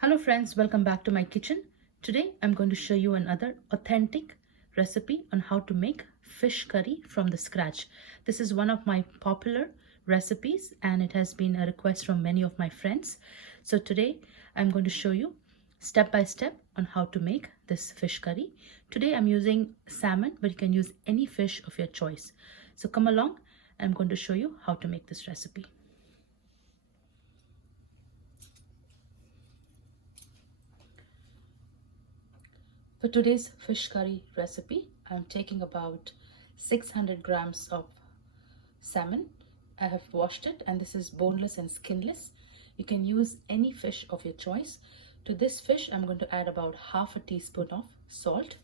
Hello friends, welcome back to my kitchen. Today I'm going to show you another authentic recipe on how to make fish curry from the scratch. This is one of my popular recipes and it has been a request from many of my friends. So today I'm going to show you step by step on how to make this fish curry. Today I'm using salmon, but you can use any fish of your choice. So come along, I'm going to show you how to make this recipe. For today's fish curry recipe, I'm taking about 600 grams of salmon. I have washed it and this is boneless and skinless. You can use any fish of your choice. To this fish, I'm going to add about half a teaspoon of salt.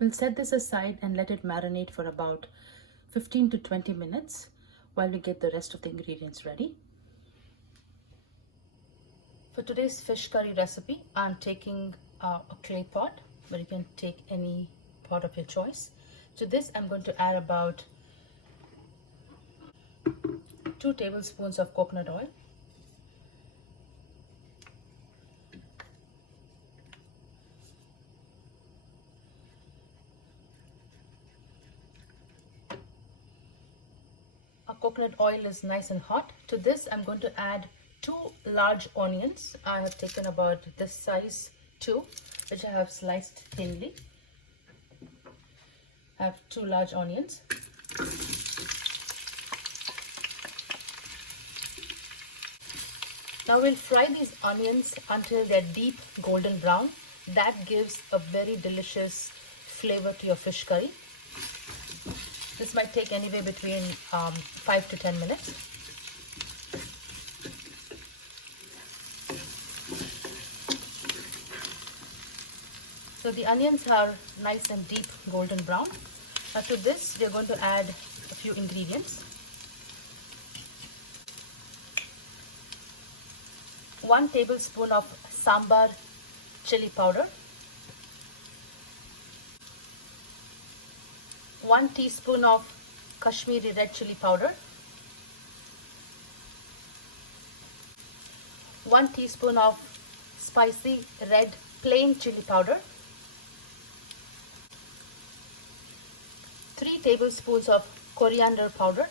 We'll set this aside and let it marinate for about 15 to 20 minutes while we get the rest of the ingredients ready. For today's fish curry recipe, I'm taking a clay pot, but you can take any pot of your choice. To this, I'm going to add about 2 tablespoons of coconut oil. Our coconut oil is nice and hot. To this, I'm going to add 2 large onions. I have taken about this size 2, which I have sliced thinly. I have 2 large onions. Now we'll fry these onions until they're deep golden brown. That gives a very delicious flavor to your fish curry. This might take anywhere between 5 to 10 minutes. So the onions are nice and deep golden brown. Now to this, we're going to add a few ingredients. 1 tablespoon of sambar chili powder. 1 teaspoon of Kashmiri red chili powder. 1 teaspoon of spicy red plain chili powder. 3 tablespoons of coriander powder.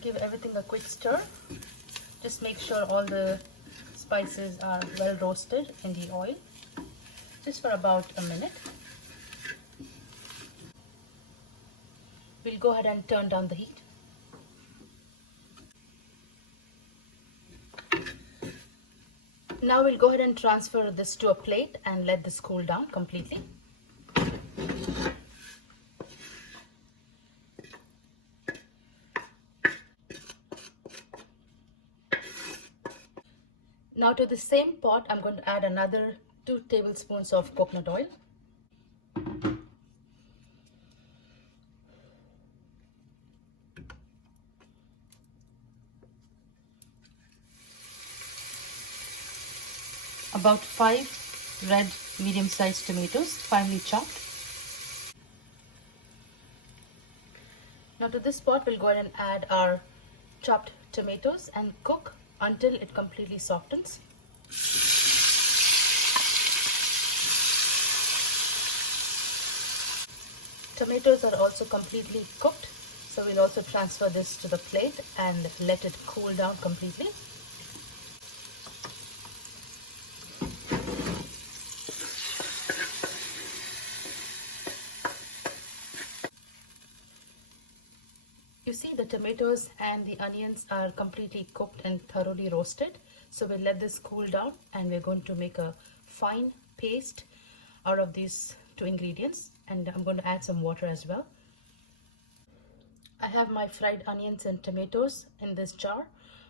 Give everything a quick stir. Just make sure all the spices are well roasted in the oil, just for about a minute. We'll go ahead and turn down the heat. Now we'll go ahead and transfer this to a plate and let this cool down completely. Now to the same pot, I'm going to add another 2 tablespoons of coconut oil. About 5 red medium-sized tomatoes, finely chopped. Now to this pot, we'll go ahead and add our chopped tomatoes and cook until it completely softens. Tomatoes are also completely cooked, so we'll also transfer this to the plate and let it cool down completely. You see, the tomatoes and the onions are completely cooked and thoroughly roasted. So we'll let this cool down and we're going to make a fine paste out of these two ingredients, and I'm going to add some water as well. I have my fried onions and tomatoes in this jar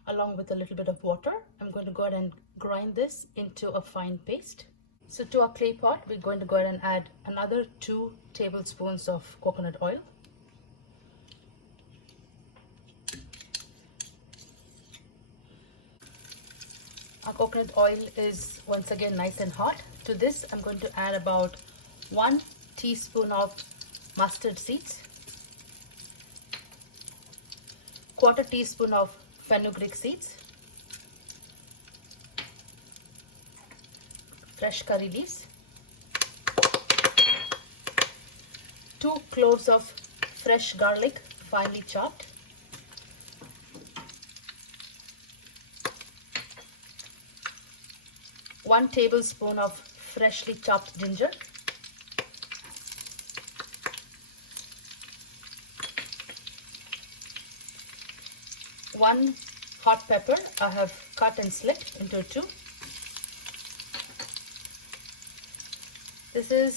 along with a little bit of water. I'm going to go ahead and grind this into a fine paste. So to our clay pot, we're going to go ahead and add another 2 tablespoons of coconut oil. Our coconut oil is once again nice and hot. To this, I'm going to add about 1 teaspoon of mustard seeds, 1/4 teaspoon of fenugreek seeds, fresh curry leaves, 2 cloves of fresh garlic finely chopped, 1 tablespoon of freshly chopped ginger, 1 hot pepper I have cut and slit into 2. This is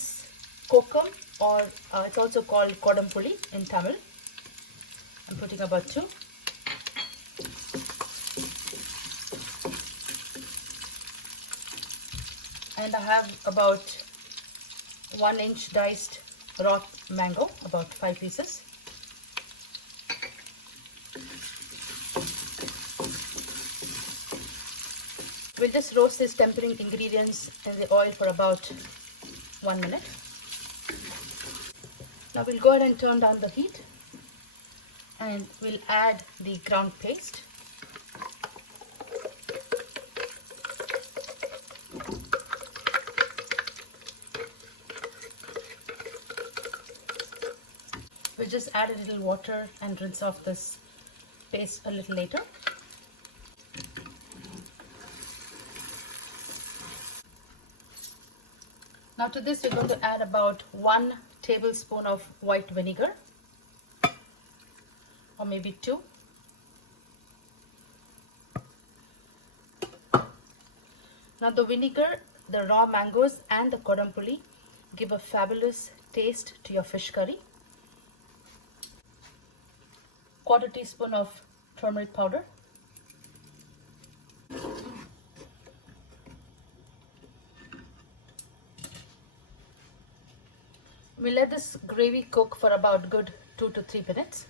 Kokum, or it's also called Kudampuli in Tamil. I'm putting about 2. And I have about 1-inch diced raw mango, about 5 pieces. We'll just roast these tempering ingredients in the oil for about 1 minute. Now we'll go ahead and turn down the heat, and we'll add the ground paste. We'll just add a little water and rinse off this paste a little later. Now to this, we're going to add about 1 tablespoon of white vinegar, or maybe 2. Now the vinegar, the raw mangoes and the kudampuli give a fabulous taste to your fish curry. 1/4 teaspoon of turmeric powder, we'll let this gravy cook for about good 2 to 3 minutes.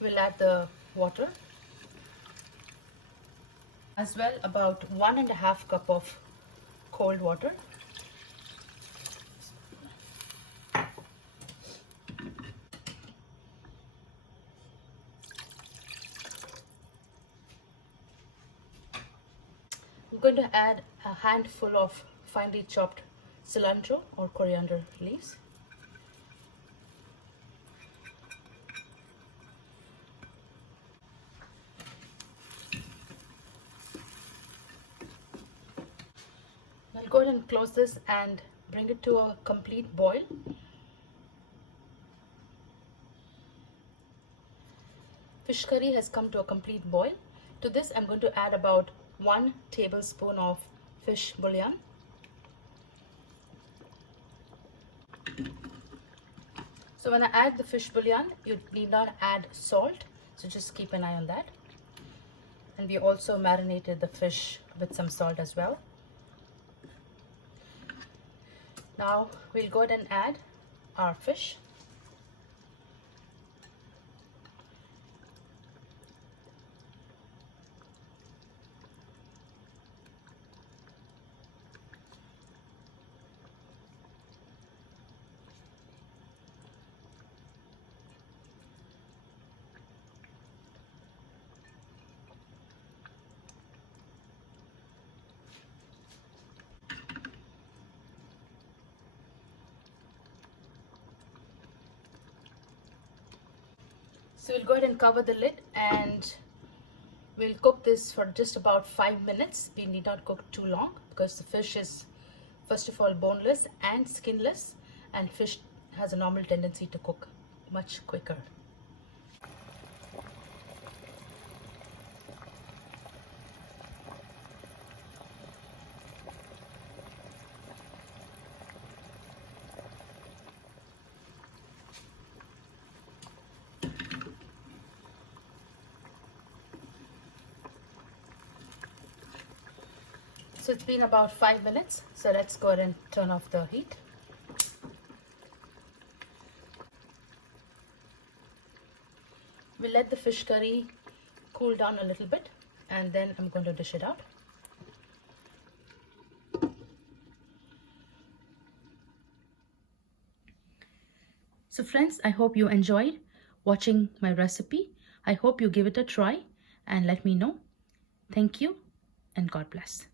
We'll add the water, as well about 1.5 cup of cold water. I'm going to add a handful of finely chopped cilantro or coriander leaves. I'll go ahead and close this and bring it to a complete boil. Fish curry has come to a complete boil. To this, I'm going to add about 1 tablespoon of fish bouillon, so when I add the fish bouillon, you need not add salt, so just keep an eye on that. And we also marinated the fish with some salt as well. Now we'll go ahead and add our fish. So we'll go ahead and cover the lid, and we'll cook this for just about 5 minutes. We need not cook too long because the fish is first of all boneless and skinless, and fish has a normal tendency to cook much quicker. So it's been about 5 minutes. So let's go ahead and turn off the heat. We'll let the fish curry cool down a little bit and then I'm going to dish it out. So friends, I hope you enjoyed watching my recipe. I hope you give it a try and let me know. Thank you and God bless.